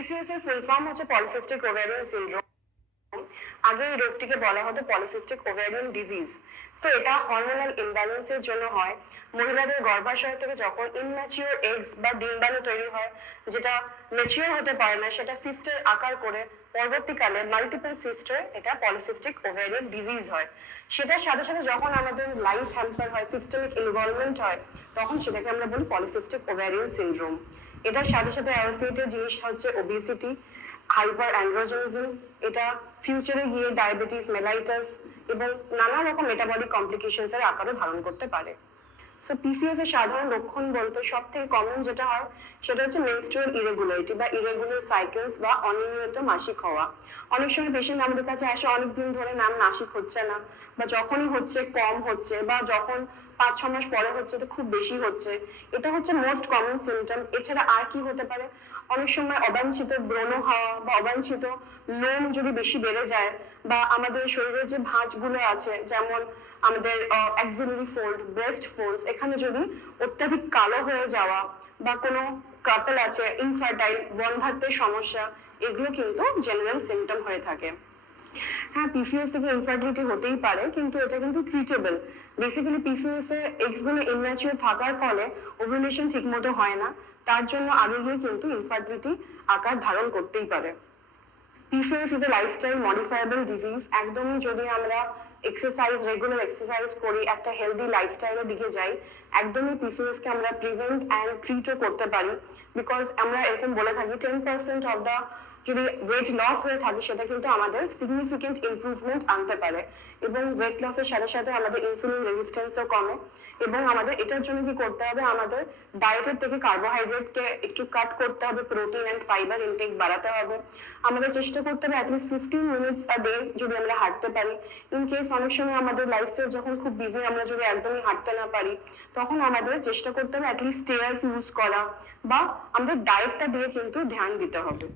PCOS এর full form হচ্ছে polycystic ovarian syndrome. আগে এই রোগটিকে বলা হতো পলিসিস্টিক ওভারিয়ান ডিজিজ। তো এটা হরমোনাল ইমব্যালেন্সের জন্য হয়। মহিলাদের গর্ভাশয় থেকে যখন ইনম্যাচিওর এগস বা ডিম্বাণু তৈরি হয়, যেটা ম্যাচিওর হতে পারে না, সেটা সিস্টের আকার করে পরবর্তীকালে মাল্টিপল সিস্টে এটা পলিসিস্টিক ওভারিয়ান ডিজিজ হয়। সেটার সাথে সাথে যখন আমাদের লাইফ হ্যাম্পার হয়, সিস্টেমিক ইনভলভমেন্ট হয়, তখন সেটাকে আমরা বলি পলিসিস্টিক ওভারিয়ান সিনড্রোম। এটার সাথে সাথে অ্যাসোসিয়েটেড জিনিস হচ্ছে ওবেসিটি, হাইপার অ্যান্ড্রোজেনিজম, এটা ফিউচারে গিয়ে ডায়াবেটিস মেলাইটাস এবং নানা রকম মেটাবলিক কমপ্লিকেশনস এর আকারও ধারণ করতে পারে। সো পিসিওএস এর সাধারণ লক্ষণ বলতে সব থেকে কমন যেটা হয় সেটা হচ্ছে মেনস্ট্রুয়াল ইরেগুলারিটি বা ইরেগুলার সাইকেলস বা অনিয়মিত মাসিক হওয়া। অনেক সময় পেশেন্ট আমাদের কাছে আসে অনেকদিন ধরে ম্যাম মাসিক হচ্ছে না, বা যখনই হচ্ছে কম হচ্ছে, বা যখন 5-6 মাস পরে হচ্ছে তো খুব বেশি হচ্ছে। এটা হচ্ছে মোস্ট কমন সিমটম। এছাড়া আর কি হতে পারে? অনেক সময় অবাঞ্ছিত ব্রণ হওয়া বা অবাঞ্ছিত লোম যদি বেশি বেড়ে যায়, বা আমাদের শরীরের যে ভাঁজগুলো আছে, যেমন আমাদের অ্যাক্সিলারি ফোল্ড, ব্রেস্ট ফোল্ডস, এখানে যদি অত্যাধিক কালো হয়ে যাওয়া, বা কোনো কাপল আছে ইনফার্টাইল, বন্ধ্যাত্বের সমস্যা, এগুলো কিন্তু জেনারেল সিমটম হয়ে থাকে। হ্যাঁ, পিসিওএস থেকে ইনফার্টিলিটি হতেই পারে, কিন্তু এটা কিন্তু ট্রিটেবল। বেসিক্যালি পিসিওএস এ এগস গুলো ইমম্যাচিওর থাকার ফলে ওভুলেশন ঠিকমতো হয় না, তার জন্য আগে গিয়ে কিন্তু ইনফার্টিলিটি আকার ধারণ করতেই পারে। PCOS is a lifestyle modifiable disease. একদমই যদি আমরা রেগুলার এক্সারসাইজ করি, একটা হেলদি লাইফস্টাইলের দিকে যাই, একদমই PCOS কে আমরা প্রিভেন্ট অ্যান্ড ট্রিটও করতে পারি। বিকজ আমরা এরকম বলে থাকি 10% অফ দ্য যদি ওয়েট লস হয়ে থাকে, সেটা কিন্তু আমাদের সিগনিফিকেন্ট ইমপ্রুভমেন্ট আনতে পারে। এবং ওয়েট লসের সাথে সাথে আমাদের ইনসুলিন রেজিস্ট্যান্সও কমে। এবং আমাদের এটার জন্য কি করতে হবে? আমাদের ডায়েটের থেকে কার্বোহাইড্রেটকে একটু কাট করতে হবে, প্রোটিন অ্যান্ড ফাইবার ইনটেক বাড়াতে হবে। আমাদের চেষ্টা করতে হবে অ্যাটলিস্ট 15 মিনিটস আ ডে যদি আমরা হাঁটতে পারি। ইন কেস অনেক সময় আমাদের লাইফস্টাইল যখন খুব বিজি, আমরা যদি একদমই হাঁটতে না পারি, তখন আমাদের চেষ্টা করতে হবে অ্যাটলিস্ট স্টেয়ার্স ইউজ করা, বা আমাদের ডায়েটটা দিয়ে কিন্তু ধ্যান দিতে হবে।